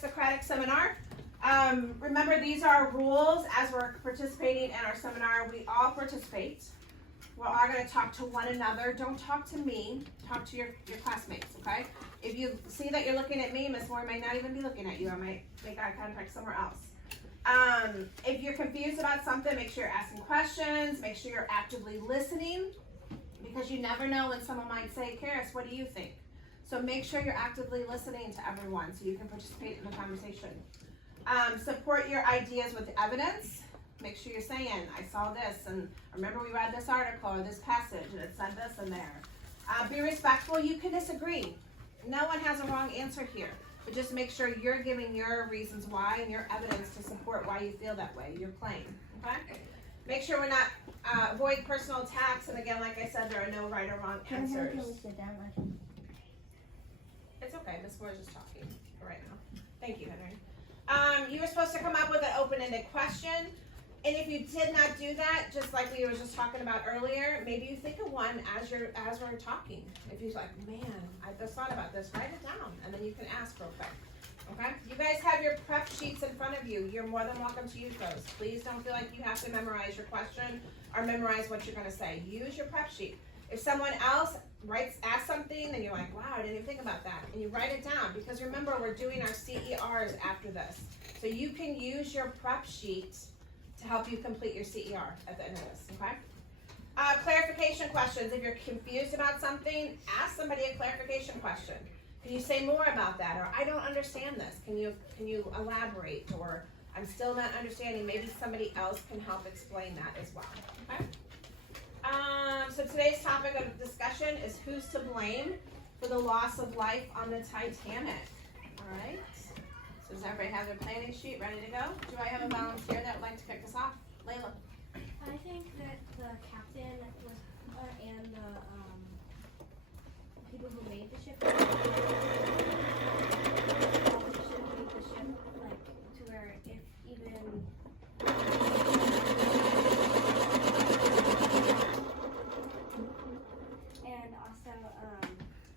Socratic seminar. Remember, these are rules as we're participating in our seminar. We all participate. We're all going to talk to one another. Don't talk to me. Talk to your classmates, okay? If you see that you're looking at me, Miss Moore might not even be looking at you. I might make eye contact somewhere else. If you're confused about something, make sure you're asking questions. Make sure you're actively listening, because you never know when someone might say, Karis, what do you think? So make sure you're actively listening to everyone so you can participate in the conversation. Support your ideas with evidence. Make sure you're saying, I saw this, and remember we read this article or this passage, and it said this in there. Be respectful. You can disagree. No one has a wrong answer here. But just make sure you're giving your reasons why and your evidence to support why you feel that way. You're playing, okay? Make sure we're not, avoid personal attacks. And again, like I said, there are no right or wrong answers. Can we sit down? It's okay. Miss Moore's just talking for right now. Thank you, Henry. You were supposed to come up with an open-ended question. And if you did not do that, just like we were just talking about earlier, maybe you think of one as we're talking. If you're like, man, I just thought about this, write it down, and then you can ask real quick. Okay? You guys have your prep sheets in front of you. You're more than welcome to use those. Please don't feel like you have to memorize your question or memorize what you're going to say. Use your prep sheet. If someone else asks something, and you're like, wow, I didn't even think about that, and you write it down, because remember, we're doing our CERs after this. So you can use your prep sheet to help you complete your CER at the end of this, okay? Clarification questions. If you're confused about something, ask somebody a clarification question. Can you say more about that? Or I don't understand this. Can you elaborate? Or I'm still not understanding. Maybe somebody else can help explain that as well, okay? So today's topic of discussion is who's to blame for the loss of life on the Titanic, all right? So does everybody have their planning sheet ready to go? Do I have a volunteer that would like to kick us off? Layla. I think that the captain was, and the people who made the ship, should make the ship, like, to where if even, and also,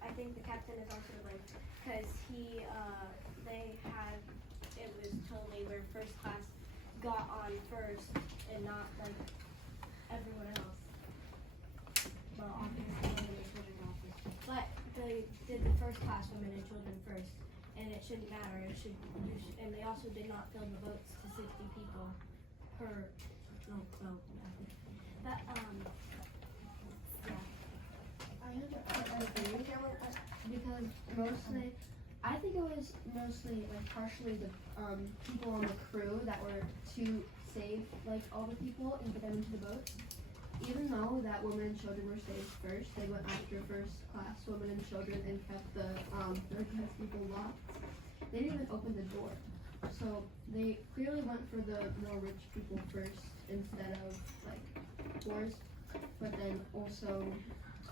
I think the captain is also like, because it was told they were first class, got on first, and not like everyone else. Well, obviously women and children obviously. But they did the first class women and children first, and it shouldn't matter. And they also did not fill the boats to 60 people per boat. But I agree because mostly, I think it was mostly like partially the people on the crew that were to save like all the people and get them into the boat. Even though that women and children were saved first, they went after first class women and children and kept the third class people locked. They didn't even open the door. So they clearly went for the more rich people first instead of like poor. But then also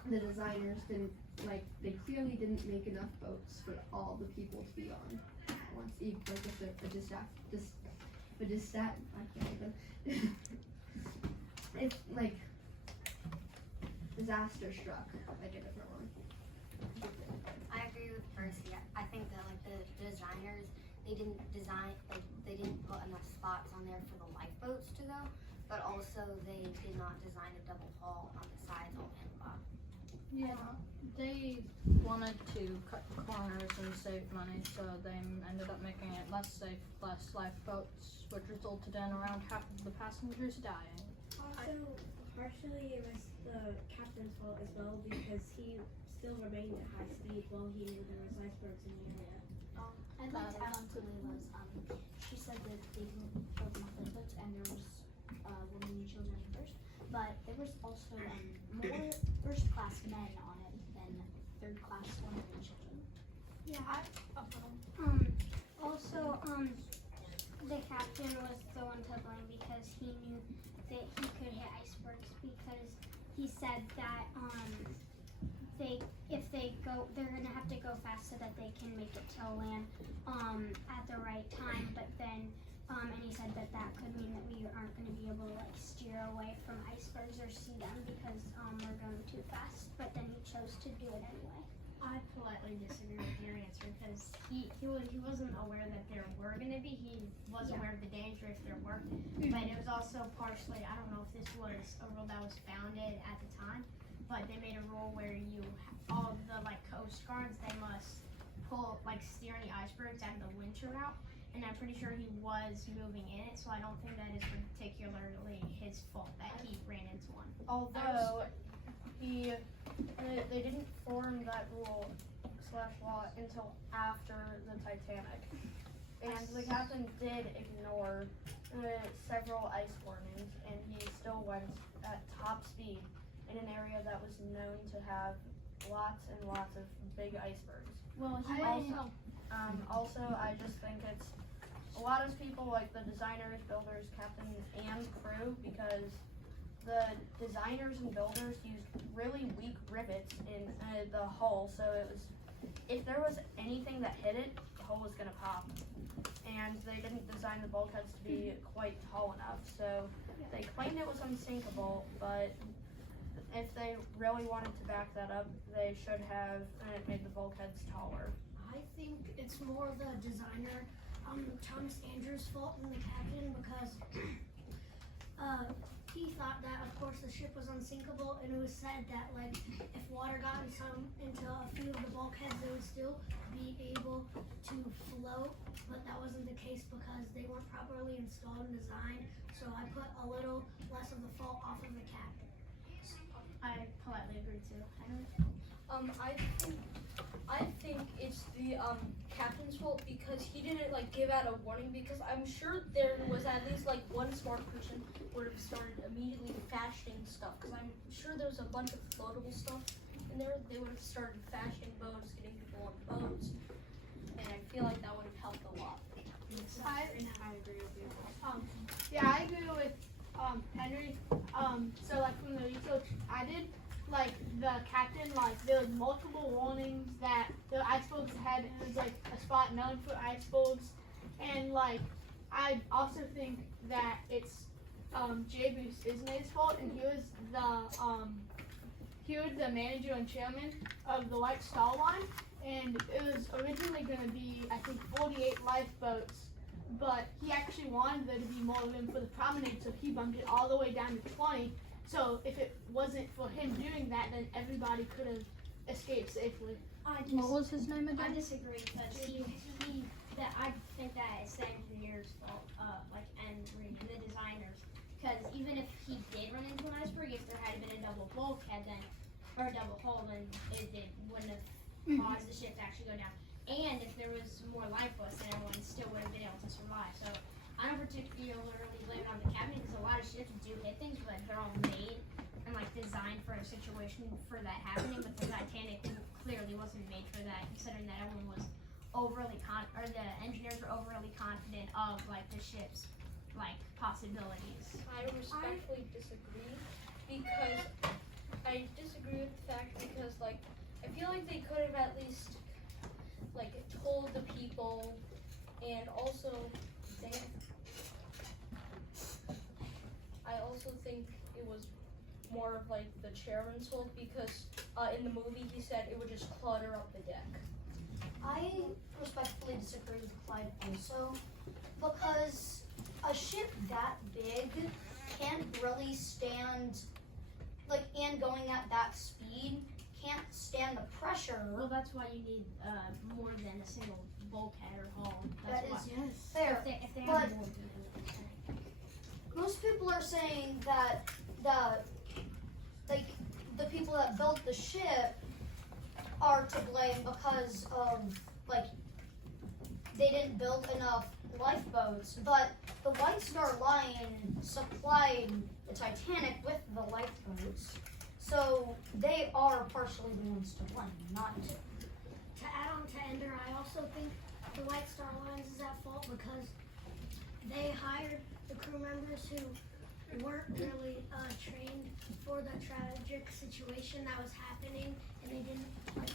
the designers didn't, like, they clearly didn't make enough boats for all the people to be on once. I can't even. It's like disaster struck. I get it wrong. I agree with Percy. I think that like the designers, they didn't put enough spots on there for the lifeboats to go, but also they did not design a double hull on the sides or in the bottom. Yeah, they wanted to cut the corners and save money, so they ended up making it less safe, less lifeboats, which resulted in around half of the passengers dying. also, partially it was the captain's fault as well, because he still remained at high speed while he knew there was icebergs in the area. I'd like to add on to Layla's, she said that they didn't build enough lifeboats and there was women and children first, but there was also more first class men on it than third class women and children. Yeah, Also, the captain was the one to blame because he knew that he could hit icebergs, because he said that they're gonna have to go fast so that they can make it to land at the right time. But then and he said that could mean that we aren't going to be able to like steer away from icebergs or see them because we're going too fast. But then he chose to do it anyway. I politely disagree with your answer because he wasn't aware that there were going to be. He was aware of the danger if there were. But it was also partially, I don't know if this was a rule that was founded at the time, but they made a rule where all the like coast guards, they must steer any icebergs out of the winter route. And I'm pretty sure he was moving in it, so I don't think that is particularly his fault that he ran into one. Although they didn't form that rule/law until after the Titanic, and the captain did ignore several ice warnings, and he still went at top speed in an area that was known to have lots and lots of big icebergs. Well, Also, I just think it's a lot of people, like the designers, builders, captains, and crew, because the designers and builders used really weak rivets in the hull, so if there was anything that hit it, the hull was gonna pop. And they didn't design the bulkheads to be quite tall enough, so they claimed it was unsinkable, but if they really wanted to back that up, they should have made the bulkheads taller. I think it's more the designer, Thomas Andrews' fault than the captain, because he thought that, of course, the ship was unsinkable, and it was said that, like, if water got into a few of the bulkheads, they would still be able to float, but that wasn't the case because they weren't properly installed and designed, so I put a little less of the fault off of the captain. I politely agree too. I think it's the captain's fault because he didn't give out a warning, because I'm sure there was at least one smart person would have started immediately fashioning stuff, because I'm sure there's a bunch of floatable stuff in there. They would have started fashioning boats, getting people on boats, and I feel like that would have helped a lot. I agree with you. Yeah, I agree with Henry. So from the research I did, the captain, there was multiple warnings that the icebergs had. It was a spot known for icebergs, and I also think that it's J. Bruce Ismay's fault, and he was the manager and chairman of the White Star Line, and it was originally going to be, I think, 48 lifeboats, but he actually wanted there to be more room for the promenade, so he bumped it all the way down to 20. So if it wasn't for him doing that, then everybody could have escaped safely. What was his name again? I disagree because I think that it's the engineer's fault, and the designers. Because even if he did run into an iceberg, if there had been a double bulkhead or a double hull, then it wouldn't have caused the ship to actually go down. And if there was more lifeboats, then everyone still would have been able to survive. So I don't particularly blame it on the captain, because a lot of ships do hit things, but they're all made and designed for a situation for that happening. But the Titanic clearly wasn't made for that, considering that everyone was the engineers were overly confident of the ship's possibilities. I respectfully disagree, because I disagree with the fact because I feel like they could have at least told the people, and also I also think it was more of the chairman's fault, because in the movie he said it would just clutter up the deck. I respectfully disagree with Clyde also, because a ship that big can't really stand, and going at that speed, can't stand the pressure. Well, that's why you need more than a single bulkhead or hull. That That's is why. fair. If they But have more than most people are saying that the people that built the ship are to blame because of they didn't build enough lifeboats, but the White Star Line supplied the Titanic with the lifeboats, so they are partially the ones to blame, not to. To add on to Ender, I also think the White Star Lines is at fault because they hired the crew members who weren't really trained for the tragic situation that was happening, and they didn't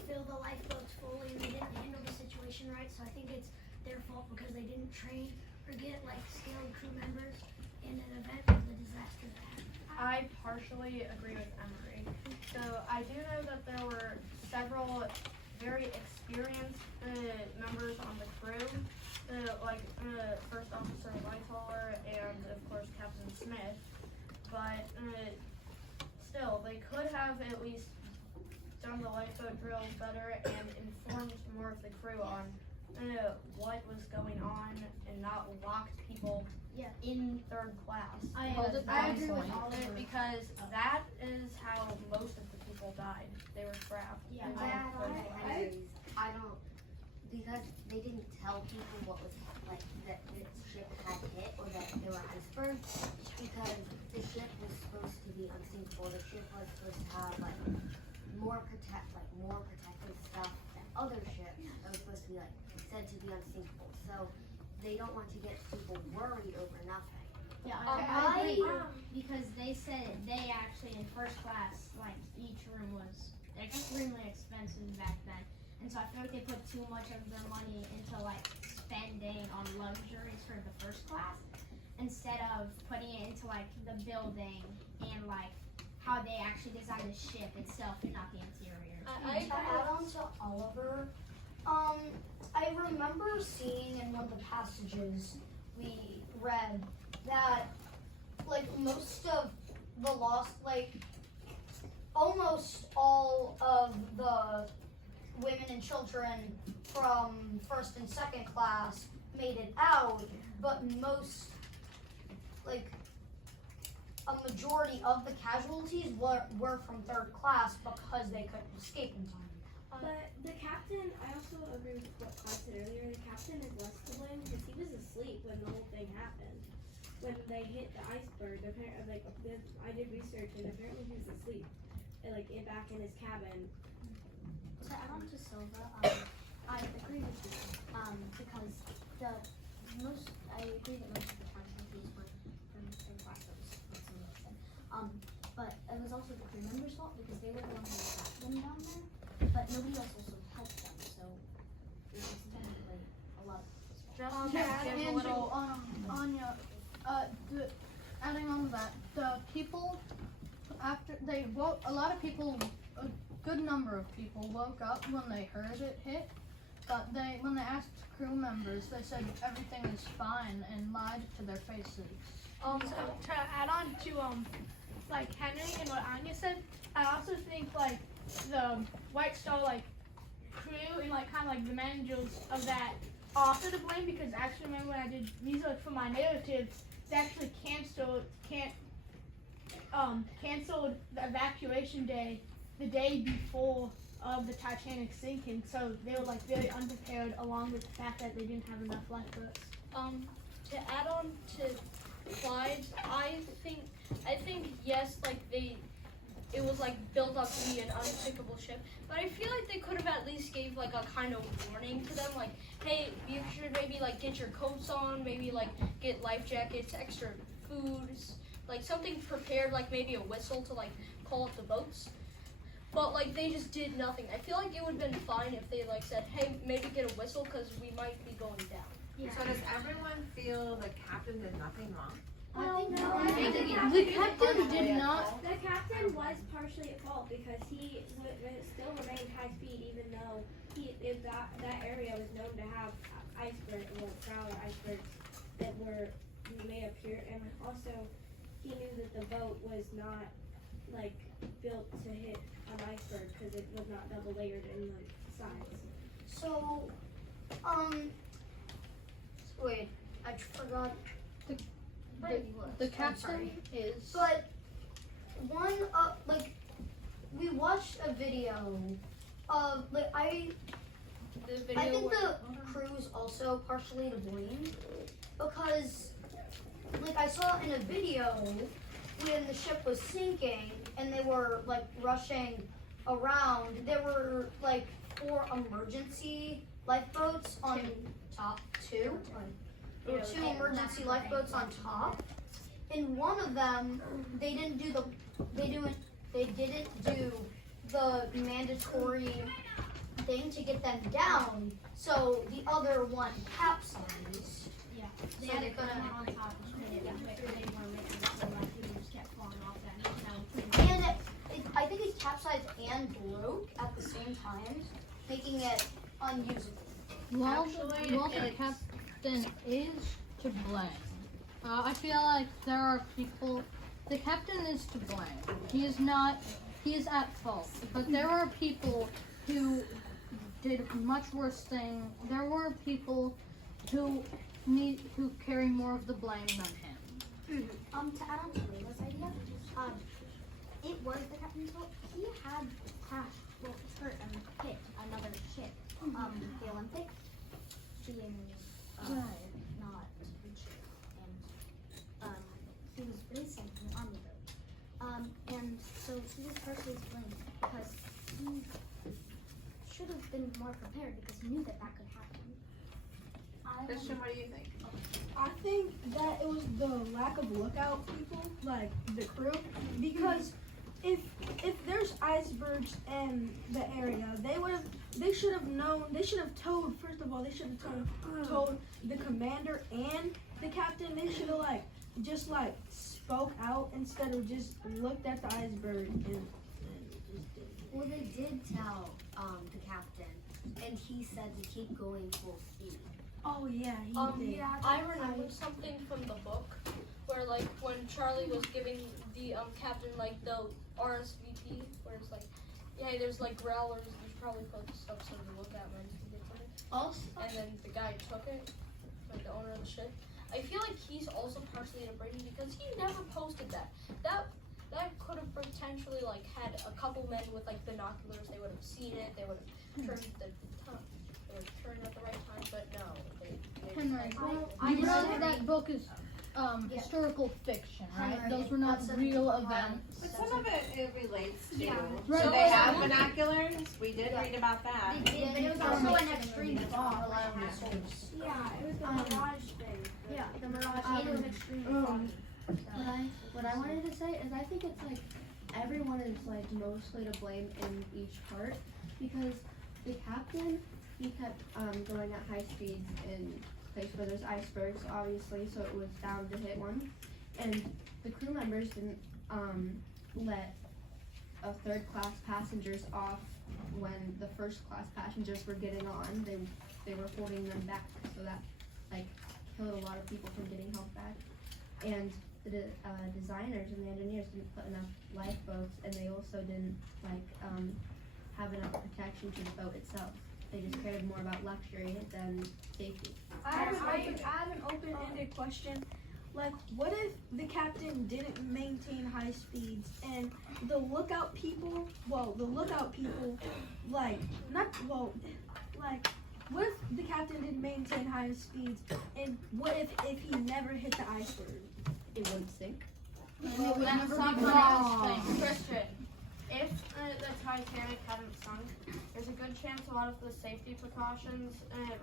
fill the lifeboats fully, and they didn't handle the situation right. So I think it's their fault because they didn't train or get skilled crew members in an event of the disaster that happened. I partially agree with Emery. So I do know that there were several very experienced members on the crew, like First Officer Whitehaller and of course Captain Smith. But still, they could have at least done the lifeboat drills better and informed more of the crew on what was going on and not locked people in third class. I agree with all of it. Because that is how most of the people died. They were trapped. Yeah, I don't, because they didn't tell people what was, like, that the ship had hit or that there were icebergs, because the ship was supposed to be unsinkable. The ship was supposed to have, like, more protective stuff than other ships that was supposed to be, like, said to be unsinkable. So they don't want to get people worried over nothing. Yeah, I agree. Because they said they actually in first class, like each room was extremely expensive back then, and so I feel like they put too much of their money into like spending on luxuries for the first class instead of putting it into like the building and like how they actually designed the ship itself and not the interior. To add on to Oliver, I remember seeing in one of the passages we read that like most of the lost, like almost all of the women and children from first and second class made it out, but most, like a majority of the casualties were from third class because they couldn't escape in time. But the captain, I also agree with what Clyde said earlier, the captain is less to blame because he was asleep when the whole thing happened. When they hit the iceberg, apparently, like, I did research and apparently he was asleep, like, back in his cabin. To add on to Silva, I agree with you, because I agree that most of the casualties were from class, that was what Silva said. But it was also the crew members' fault because they were the ones who trapped them down there, but nobody else also helped them, so it was technically a lot of people's fault. Just to give a little Anya, adding on to that, the people after they woke, a lot of people, a good number of people woke up when they heard it hit, but when they asked crew members, they said everything is fine and lied to their faces. So to add on to like Henry and what Anya said, I also think like the White Star like crew and like kind of like the managers of that are also to blame because actually remember when I did research for my narratives, they actually canceled the evacuation day the day before of the Titanic sinking, so they were like very unprepared along with the fact that they didn't have enough lifeboats. To add on to Clyde's, I think yes, like it was like built up to be an unsinkable ship, but I feel like they could have at least gave like a kind of warning to them, like, hey, you should maybe like get your coats on, maybe like get life jackets, extra foods, like something prepared, like maybe a whistle to like call up the boats. But like they just did nothing. I feel like it would have been fine if they like said, hey, maybe get a whistle because we might be going down. Yeah. So does everyone feel the captain did nothing wrong? The captain did not. The captain was partially at fault because he still remained high speed even though that area was known to have icebergs that may appear, and also he knew that the boat was not like built to hit an iceberg because it was not double layered in the sides. So, wait, I forgot. The captain is. But one, like, we watched a video of, like, I think the crew's also partially to blame because, like, I saw in a video when the ship was sinking and they were, like, rushing around, there were, like, 4 emergency lifeboats on top, 2. There were 2 emergency lifeboats on top. In one of them, they didn't do the mandatory thing to get them down, so the other one capsized. Yeah, So they had they to put couldn't. them on top and spin it quicker. They weren't making it so like people just kept falling off that. And And I think it capsized and broke at the same time. making it unusable. Well, Actually, the it's- captain is to blame. I feel like there are people. The captain is to blame. He is not. He is at fault. But there are people who did much worse thing. There were people who carry more of the blame than him. To add on to Layla's idea, it was the captain's fault. He had hurt and hit another ship. The Olympic being not a ship, and he was racing an army boat. And so he was partially to blame because he should have been more prepared because he knew that that could happen. Christian, what do you think? I think that it was the lack of lookout people, like the crew, because if there's icebergs in the area, they should have known. They should have told. First of all, they should have told the commander and the captain. They should have just spoke out instead of just looked at the iceberg and just did. Well, they did tell the captain, and he said to keep going full speed. Oh yeah, he did. Yeah, I remember something from the book where, like, when Charlie was giving the captain the RSVP, where it's like, yeah, there's growlers. You should probably put stuff so to look at when you get to it. Also, And then the guy took it, the owner of the ship. I feel like he's also partially to blame because he never posted that. That could have potentially had a couple men with binoculars. They would have seen it. They would have turned they would have turned at the right time. But no, they Henry, I you know disagree. that book is historical fiction, right? Henry, Those were not that's real a- events. But some of it relates to. Right. So they have binoculars? We did read about that. But it was also an extreme fall. Yeah, it was the Mirage thing. Yeah, the Mirage and it was extreme fall. What I wanted to say is I think it's everyone is mostly to blame in each part because the captain, he kept going at high speeds in place where there's icebergs obviously, so it was bound to hit one, and the crew members didn't let a third class passengers off when the first class passengers were getting on. They were holding them back, so that killed a lot of people from getting help back, and the designers and the engineers didn't put enough lifeboats, and they also didn't have enough protection to the boat itself. They just cared more about luxury than safety. I have an open-ended question. What if the captain didn't maintain high speeds and the lookout people, what if the captain didn't maintain high speeds, and what if he never hit the iceberg? It wouldn't sink. It would never be Socratic. thing. Christian, if the Titanic hadn't sunk, there's a good chance a lot of the safety precautions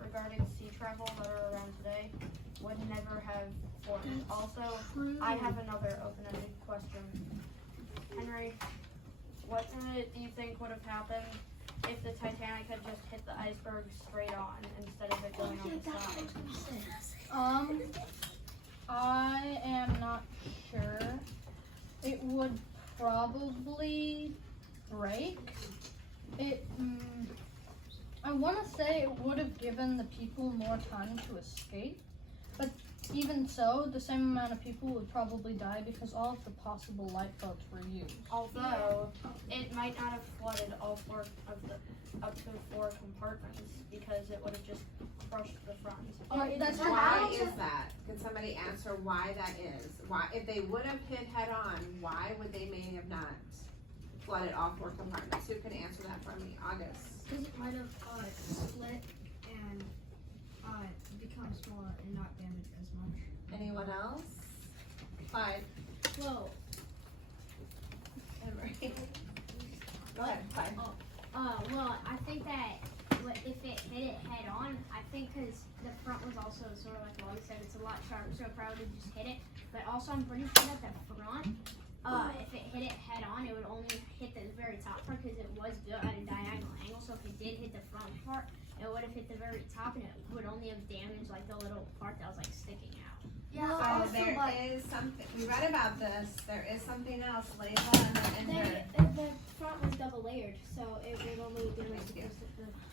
regarding sea travel that are around today would never have formed. Also, I have another open-ended question. Henry, what do you think would have happened if the Titanic had just hit the iceberg straight on instead of it going on the side? I am not sure. It would probably break. I want to say it would have given the people more time to escape, but even so, the same amount of people would probably die because all of the possible lifeboats were used. Although, it might not have flooded all four of the up to 4 compartments because it would have just crushed the front. That's Why is that? Can somebody answer why that is? Why, if they would have hit head on, why would they may have not flooded all 4 compartments? Who can answer that for me? August. Because it might have split and become smaller and not damaged as much. Anyone else? Clyde. Well, Henry. Go ahead, Clyde. Well, I think that if it hit it head on, I think because the front was also sort of like Wally said, it's a lot sharper, so it probably would just hit it. But also, I'm pretty sure that the front, if it hit it head on, it would only hit the very top part because it was built at a diagonal angle. So if it did hit the front part, it would have hit the very top, and it would only have damaged like the little part that was like sticking out. Yeah, So also, there but is something, we read about this, there is something else, Layla, and They, then the front was double layered, so it would only be like the Yeah.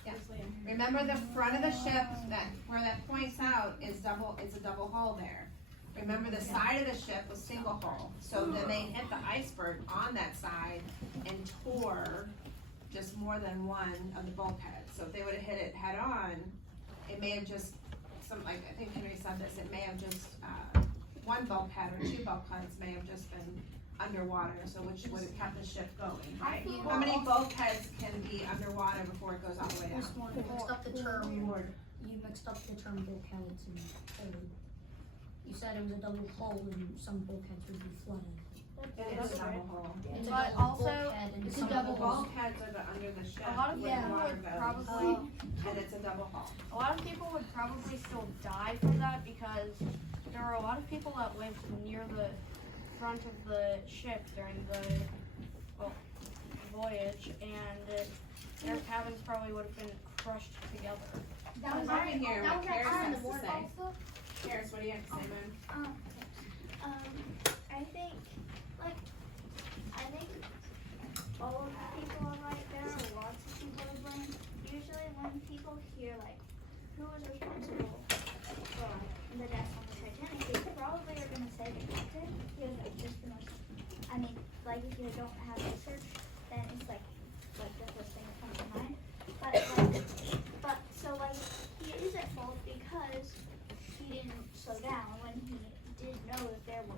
Yeah. first layer. remember the front of the ship, that, where that points out is a double hull there. Remember the side of the ship was single hull, so then they hit the iceberg on that side and tore just more than one of the bulkheads. So if they would've hit it head on, it may have just, I think Henry said this, it may have just, one bulkhead or two bulkheads may have just been underwater, so which would have kept the ship going, right? How many bulkheads can be underwater before it goes all the way down? you mixed up the term. You mixed up the term bulkheads and you said it was a double hull and some bulkheads would be flooded. It is a double hull. It's a But double also, bulkhead and It's a some double bulkheads. bulkheads are the under the ship A lot of where the people water would goes, probably, and it's a double hull. a lot of people would probably still die from that because there were a lot of people that lived near the front of the ship during the voyage, and their cabins probably would have been crushed together. That was over here, that what was at Karis Iron has to Wharf say. also. Karis, what do you have to say, man? I think, all of the people are right. There are lots of people to blame. Usually when people hear, like, who was responsible for the death on the Titanic, they probably are going to say the captain, because that's just the most, if you don't have research, then it's like the first thing that comes to mind. But he is at fault because he didn't slow down when he did know that there were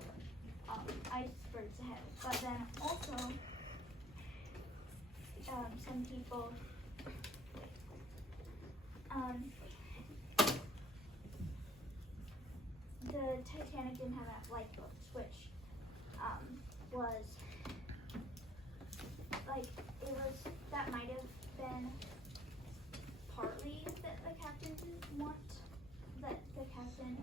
icebergs ahead. But then also, some people, the Titanic didn't have enough lifeboats, which was that might have been partly that the captain didn't want, that the captain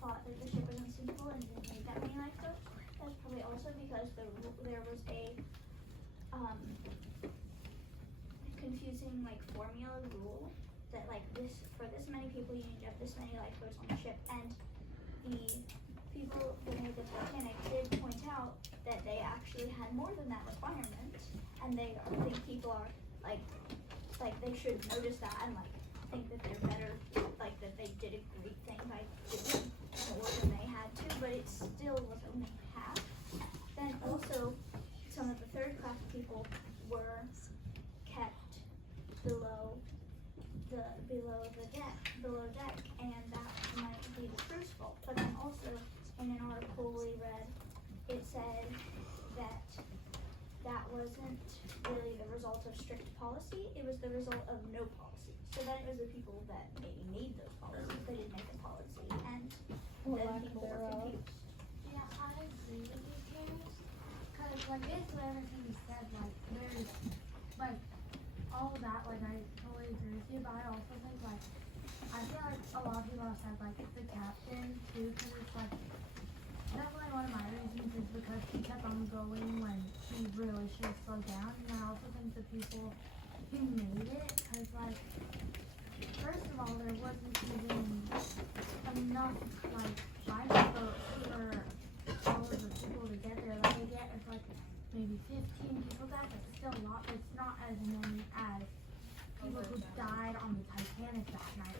thought that the ship was unsinkable and didn't need that many lifeboats. That's probably also because there was a confusing formula rule that for this many people you need to have this many lifeboats on the ship, and the people that made the Titanic did point out that they actually had more than that requirement, and I think people are they should notice that and think that they're better, that they did a great thing by doing more than they had to, but it still was only half. Then also, some of the third class people were kept below deck, and that might be the crew's fault. But then also, in an article we read, it said that wasn't really the result of strict policy, it was the result of no policy. So then it was the people that maybe made those policies, they didn't make the policy, and then people were confused. Yeah, I agree with you, Karis. Because, basically everything you said, there's, all of that, I totally agree with you, but I also think, I feel like a lot of people have said, the captain, too, because it's, definitely one of my reasons is because he kept on going when he really should have slowed down, and I also think the people who made it, because, first of all, there wasn't even enough, lifeboats for all of the people to get there. They get is maybe 15 people died, but still a lot. It's not as many as people who died on the Titanic that night.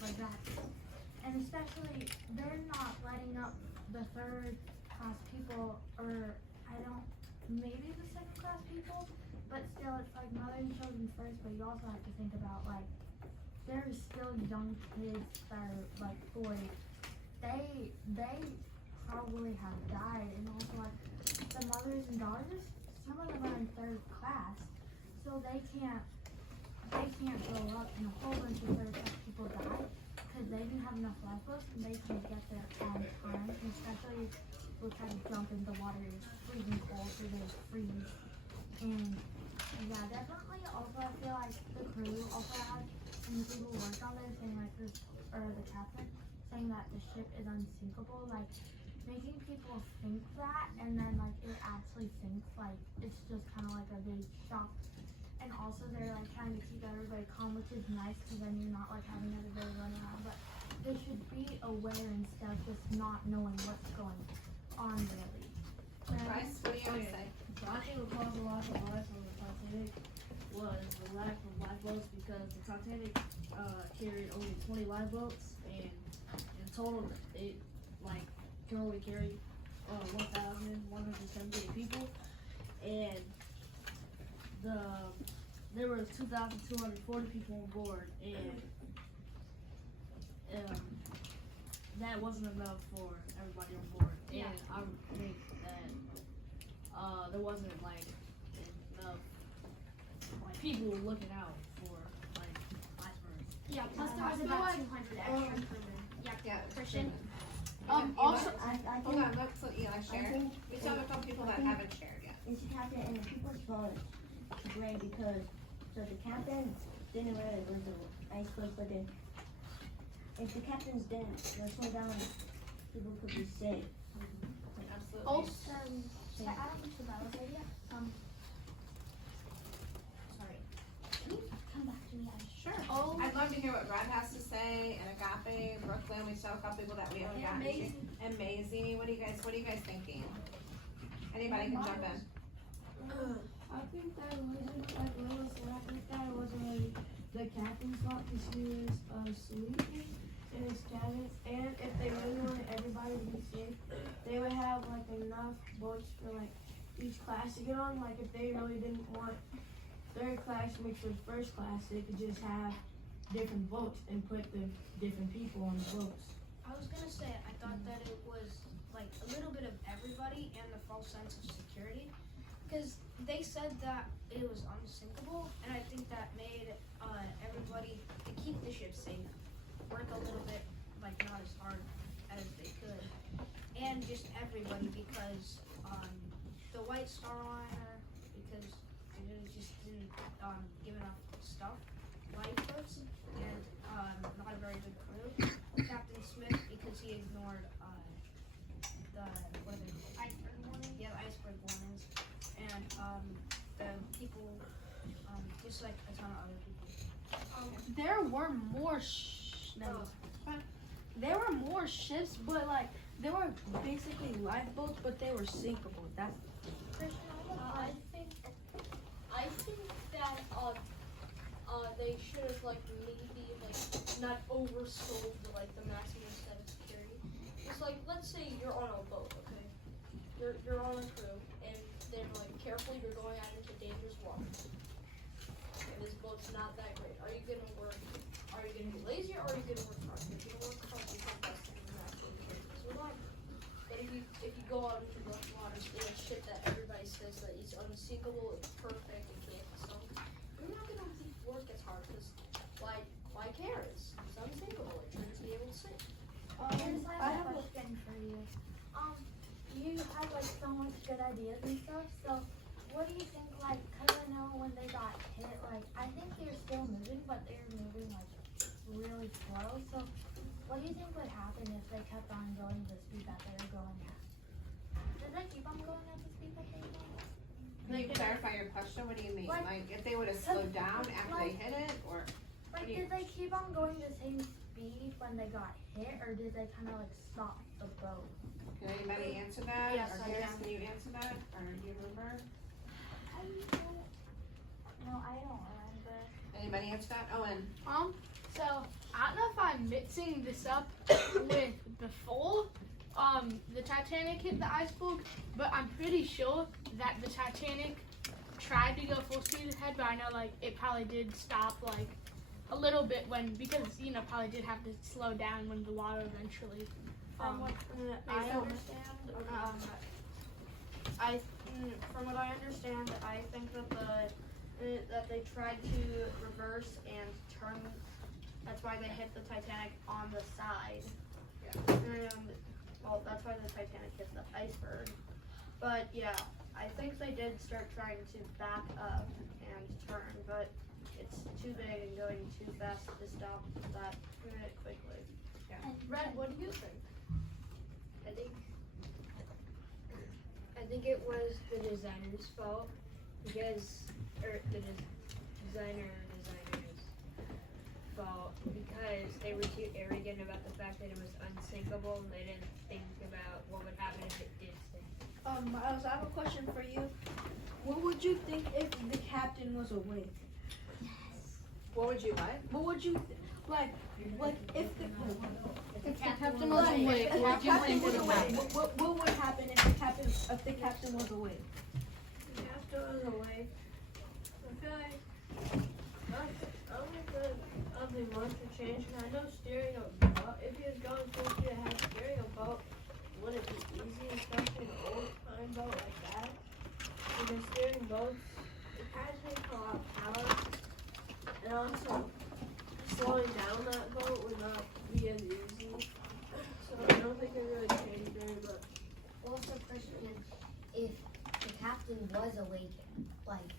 And especially they're not letting up the third class people, or maybe the second class people, but still it's mother and children first. But you also have to think about there's still young kids that are boys. They probably have died, and also the mothers and daughters, some of them are in third class, so they can't grow up, and a whole bunch of third class people die because they didn't have enough lifeboats and they couldn't get there on time, and especially people try to jump in the water, it's freezing cold, so they freeze. And yeah, definitely also I feel the crew also had, and the people who worked on this saying the captain saying that the ship is unsinkable, making people think that, and then it actually sinks, it's just kind of a big shock. And also they're trying to keep everybody calm, which is nice because then you're not having everybody running around. But there should be a aware and stuff, just not knowing what's going on really. Bryce, what do you have to say? I think what caused a lot of lives on the Titanic was the lack of lifeboats because the Titanic carried only 20 lifeboats and in total it like can only carry 1,178 people and there was 2,240 people on board and that wasn't enough for everybody on board and I think that there wasn't like enough like people looking out for like icebergs. Yeah, plus there was about 200 extra crewmen. Yeah, Christian? Also, Hold on, let's let Eli share. We still have a couple people that haven't shared yet. It's captain and the people's fault great because so the captain didn't realize it was the iceberg, but then if the captains didn't slow down, people could be safe. Absolutely. also, To add on to Bella's idea, sorry. Can you come back to me? Sure. oh, I'd love to hear what Brad has to say, and Agape, Brooklyn, we still have a couple people that we haven't gotten to. And Maisie, what are you guys thinking? Anybody can jump in. I think that wasn't like Lola said. I think that it wasn't really the captain's fault because he was sleeping in his cabin. And if they really wanted everybody to be safe, they would have like enough boats for like each class to get on. Like if they really didn't want third class mixed with first class, they could just have different boats and put the different people on the boats. I was gonna say, I thought that it was like a little bit of everybody and the false sense of security. Because they said that it was unsinkable, and I think that made everybody to keep the ship safe work a little bit like not as hard as they could, and just everybody because the White Star Liner because it just didn't give enough stuff, lifeboats, and not a very good crew. Captain Smith because he ignored the iceberg warnings. Yeah, the iceberg warnings. And the people, just like a ton of other people. there were more there were more ships, but like they were basically lifeboats, but they were sinkable. That's I think that they should have like maybe like not oversold the maximum set of security. It's like let's say you're on a boat, okay? You're on a crew and they're like carefully you're going out into dangerous waters. And this boat's not that great. Are you gonna be lazy or are you gonna work hard? If you're gonna work hard, you can best in the maximum chances with life. But if you go out into rough waters in a ship that everybody says that is unsinkable, it's perfect, it can't be sunk, you're not gonna work as hard because why care? It's unsinkable. It shouldn't be able to sink. I have a question for you. You had like so much good ideas and stuff. So, what do you think? Like, cause I know when they got hit, like I think they're still moving, but they're moving like really slow. So, what do you think would happen if they kept on going the speed that they were going at? Did they keep on going at the speed that they were going at? Can you clarify your question? What do you mean? Like if they would have slowed down after they hit it, or? Like, did they keep on going the same speed when they got hit, or did they kind of like stop the boat? Can anybody answer that? Yes, or I Harris, can. can you answer that? Or do you remember? No, I don't remember. Anybody answer that? Owen. So I don't know if I'm mixing this up with before the Titanic hit the iceberg, but I'm pretty sure that the Titanic tried to go full speed ahead, but I know like it probably did stop like a little bit because probably did have to slow down when the water eventually. From what I understand, from what I understand, I think that they tried to reverse and turn. That's why they hit the Titanic on the side. And well, that's why the Titanic hit the iceberg. But yeah, I think they did start trying to back up and turn, but it's too big and going too fast to stop that quickly. Red, what do you think? I think it was the designer's fault because, or the designers fault because they were too arrogant about the fact that it was unsinkable and they didn't think about what would happen if it did sink. Miles, I have a question for you. What would you think if the captain was awake? What would you what? What would you like if the captain was awake, if what the do you captain think was would awake, happen? what would happen if the captain was awake? After I was awake, I feel like I don't think that nothing much would change. And I know steering a boat, if he was going full speed ahead, steering a boat wouldn't be easy, especially an old time boat like that. Because steering boats, it kind of takes a lot of power. And also, slowing down that boat would not be as easy. So I don't think it really changed very much. Also, question, if the captain was awakened, like,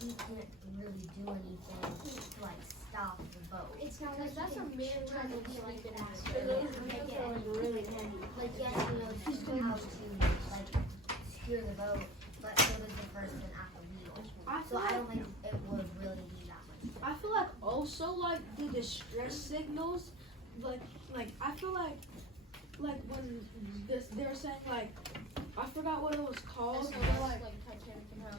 he can't really do anything to, like, stop the boat. It's not Because that's a main time to be like that. Because those wheels are like really heavy. Like, yes, he knows how to, like, steer the boat, but so does the person at the wheel. So I don't think it would really be that much. I feel like also like the distress signals, like I feel like when they're saying like I forgot what it was called. Like Titanic and how the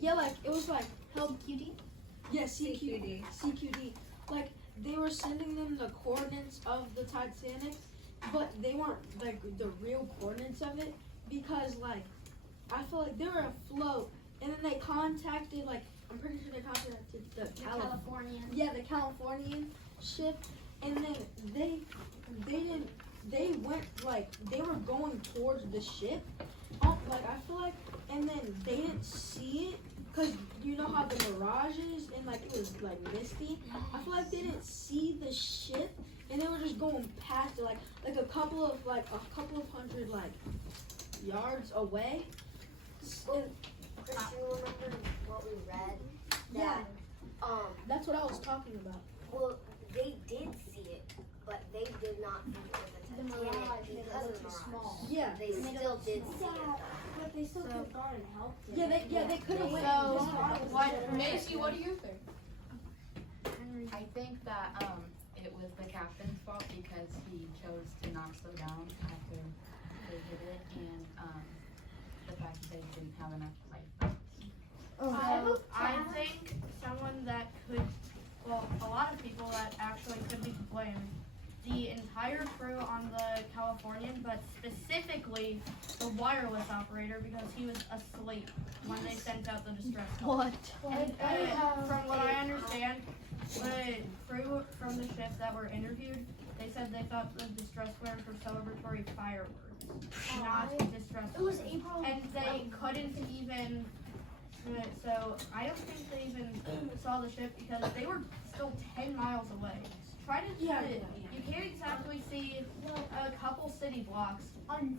Yeah, like it was like help QD? Yeah, CQD. Like they were sending them the coordinates of the Titanic, but they weren't like the real coordinates of it because like I feel like they were afloat and then they contacted like I'm pretty sure they contacted the Californian. Yeah, the Californian ship, and then they went like they were going towards the ship. Like I feel like, and then they didn't see it because you know how the mirage is and like it was like misty. I feel like they didn't see the ship and they were just going past it like a couple of hundred like yards away. Chris, you remember what we read? Yeah. That, That's what I was talking about. well, they did see it, but they did not think it was a Titanic because of the mirage. Yeah. They still did see it. But they still could have gone and helped him. Yeah, they could have went. Macy, what do you think? I think that it was the captain's fault because he chose to not slow down after they hit it, and the fact that they didn't have enough lifeboats. I think someone that could, well, a lot of people that actually could be to blame. The entire crew on the Californian, but specifically the wireless operator because he was asleep when they sent out the distress call. What? And from what I understand, the crew from the ships that were interviewed, they said they thought the distress flares were celebratory fireworks, not distress flares. It was April. And they couldn't even, so I don't think they even saw the ship because they were still 10 miles away. Try to do it. You can't exactly see a couple city blocks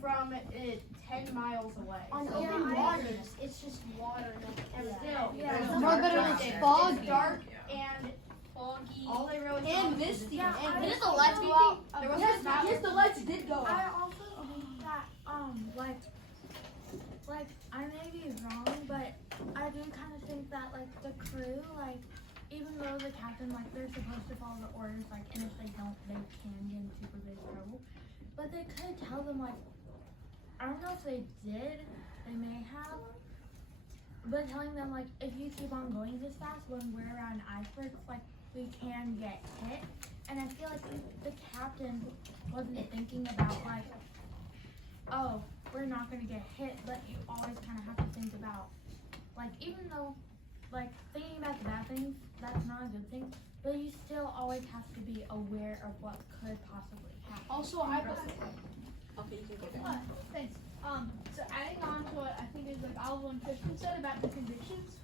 from it 10 miles away. On So open waters, it's just water and still, More but it was foggy. It's dark and foggy. All they really saw And was misty. the And didn't the lights go out? There was Yes, the lights did go I out. also think that like I may be wrong, but I do kind of think that like the crew, like even though the captain, like they're supposed to follow the orders, like and if they don't, they can get in super big trouble. But they could tell them like I don't know if they did, they may have, but telling them like if you keep on going this fast when we're around icebergs, like we can get hit. And I feel like the captain wasn't thinking about like, oh, we're not gonna get hit, but you always kind of have to think about, like, even though, like, thinking about the bad things, that's not a good thing, but you still always have to be aware of what could possibly happen. Also, okay, you can go. Thanks. So adding on to what I think is like Oliver and Christian said about the conditions.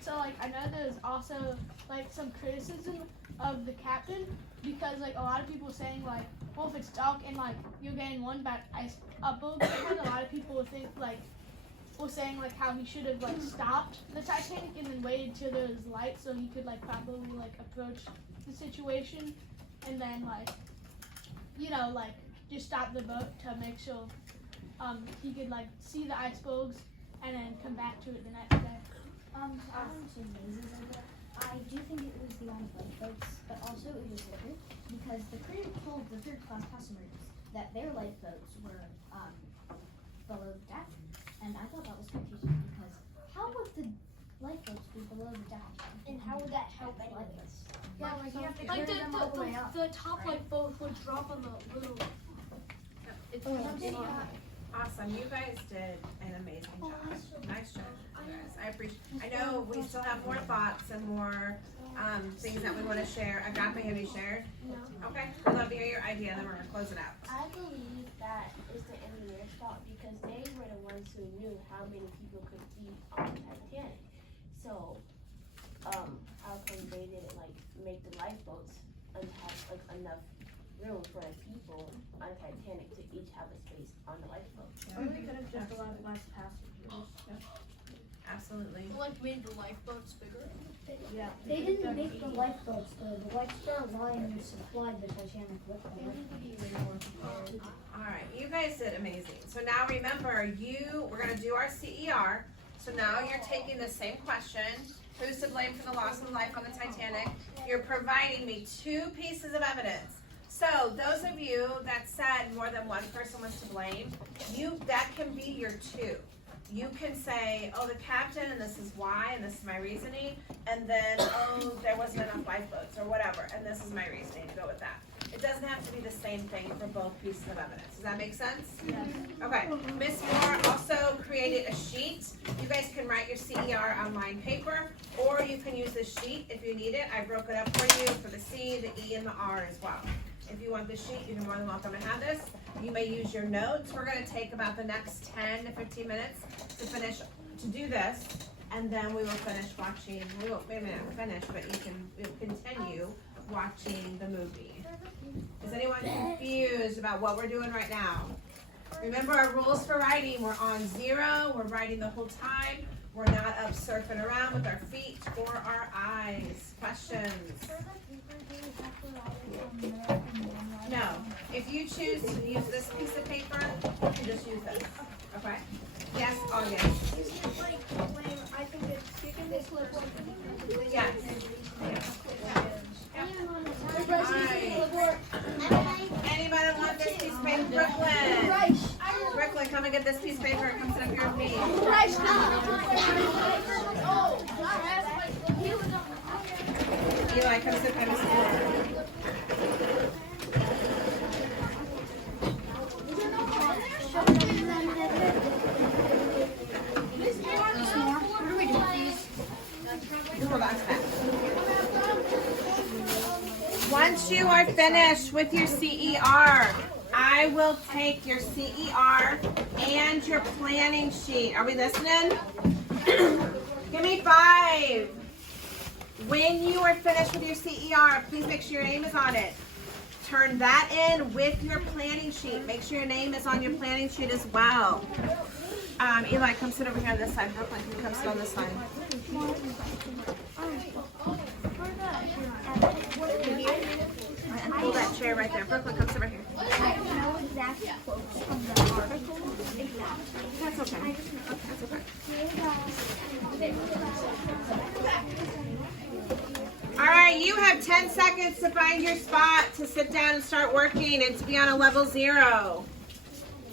So like I know there's also like some criticism of the captain because like a lot of people saying like, well, if it's dark and like you're getting one bad ice up a lot of people would think like, was saying like how he should have like stopped the Titanic and then waited till there was light so he could like properly like approach the situation and then like, you know, like just stop the boat to make sure he could like see the icebergs and then come back to it the next day. I haven't seen mazes like that. I do think it was the on lifeboats, but also it was litter because the crew told the third class passengers that their lifeboats were below the deck, and I thought that was confusing because how would the lifeboats be below the deck? And how would that help anyways? Yeah, like you have to Like carry them all the way up. the top lifeboat would drop on the little. It's Awesome, you guys did an amazing job. Nice job, you guys. I appreciate. I know we still have more thoughts and more things that we want to share. Agape, have you shared? No. Okay, I'd love to hear your idea, and then we're gonna close it out. I believe that is the engineer's fault because they were the ones who knew how many people could be on the Titanic. So, how come they didn't like make the lifeboats and have like enough room for the people on Titanic to each have a space on the lifeboat? Or they could have just allowed less passengers. Absolutely. Like made the lifeboats bigger. Yeah. They didn't make the lifeboats though. The White Star Line supplied the Titanic with them. All right, you guys did amazing. So now remember, we're gonna do our CER. So now you're taking the same question. Who's to blame for the loss of life on the Titanic? You're providing me 2 pieces of evidence. So those of you that said more than one person was to blame, that can be your 2. You can say, oh, the captain, and this is why, and this is my reasoning, and then, oh, there wasn't enough lifeboats, or whatever, and this is my reasoning to go with that. It doesn't have to be the same thing for both pieces of evidence. Does that make sense? Yes. Okay. Miss Moore also created a sheet. You guys can write your CER on lined paper, or you can use this sheet if you need it. I broke it up for you for the C, the E, and the R as well. If you want the sheet, you're more than welcome to have this. You may use your notes. We're going to take about the next 10 to 15 minutes to do this, and then we will finish watching. We will maybe not finish, but we'll continue watching the movie. Is anyone confused about what we're doing right now? Remember our rules for writing. We're on 0. We're writing the whole time. We're not up surfing around with our feet or our eyes. Questions? No. If you choose to use this piece of paper, you can just use this. Okay? Yes, August. I think it's speaking this Yes. Anybody want this piece of paper? Brooklyn. Brooklyn, come and get this piece of paper and come sit up here with me. Eli, come sit by Mrs. Moore. Hold on to that. Once you are finished with your CER, I will take your CER and your planning sheet. Are we listening? Give me 5. When you are finished with your CER, please make sure your name is on it. Turn that in with your planning sheet. Make sure your name is on your planning sheet as well. Eli, come sit over here on this side. Brooklyn, can you come sit on this side? And pull that chair right there. Brooklyn, come sit right here. I don't know exact quotes from the article. That's okay. That's okay. All right, you have 10 seconds to find your spot, to sit down and start working, and to be on a level 0.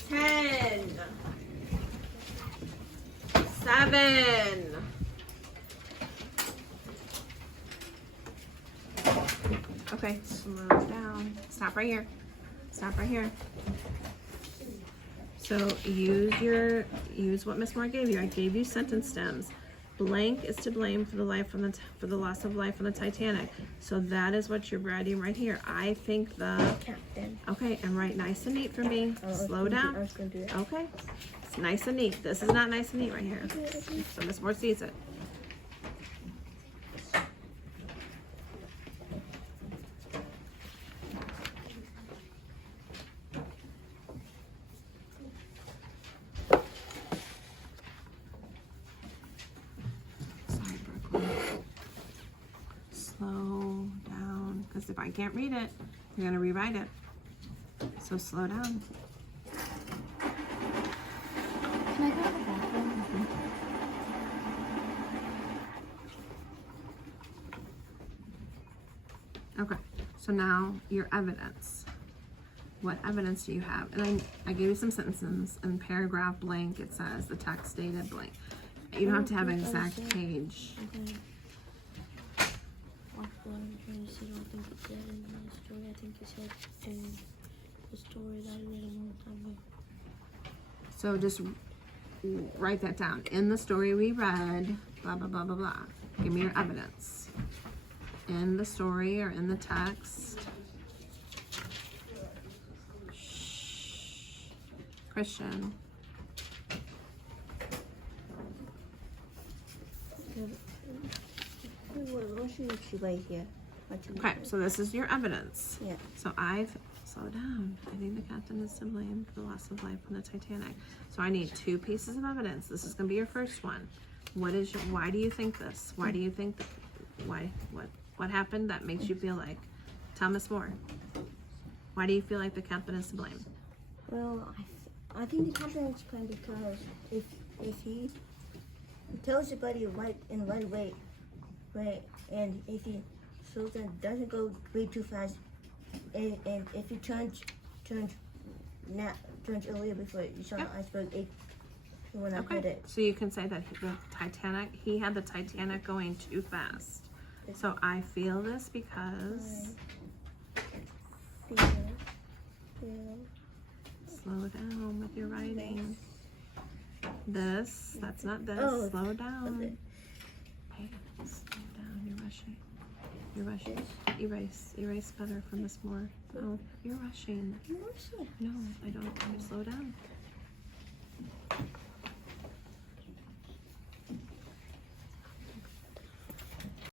10. 7. Okay, slow down. Stop right here. Stop right here. So use what Miss Moore gave you. I gave you sentence stems. Blank is to blame for the loss of life on the Titanic. So that is what you're writing right here. I think the captain. Okay, and write nice and neat for me. Slow down. Okay, it's nice and neat. This is not nice and neat right here. So Miss Moore sees it. Slow down, because if I can't read it, you're going to rewrite it. So slow down. Can I go to the bathroom? So now your evidence. What evidence do you have? And I gave you some sentences. In paragraph blank, it says the text dated blank. You don't have to have an exact page. I don't think it said in my story. I think it said in the story that I read a long time ago. So just write that down. In the story we read, blah, blah, blah, blah, blah. Give me your evidence. In the story or in the text. Shh. Christian. Right here. Okay, so this is your evidence. Yeah. So slow down. I think the captain is to blame for the loss of life on the Titanic. So I need 2 pieces of evidence. This is gonna be your first one. Why do you think this? Why do you think that, what happened that makes you feel like, tell us more. Why do you feel like the captain is to blame? Well, I think the captain is playing because if he tells your buddy right in the right way, right, and if he slows down, doesn't go way too fast, and if he turns earlier before you saw the iceberg, it will not hit it. So you can say that he had the Titanic going too fast. So I feel this because slow down with your writing. That's not this. Oh, slow down. okay. Hey, slow down. You're rushing. Erase better from this more. Oh, you're rushing. No, I don't. Slow down.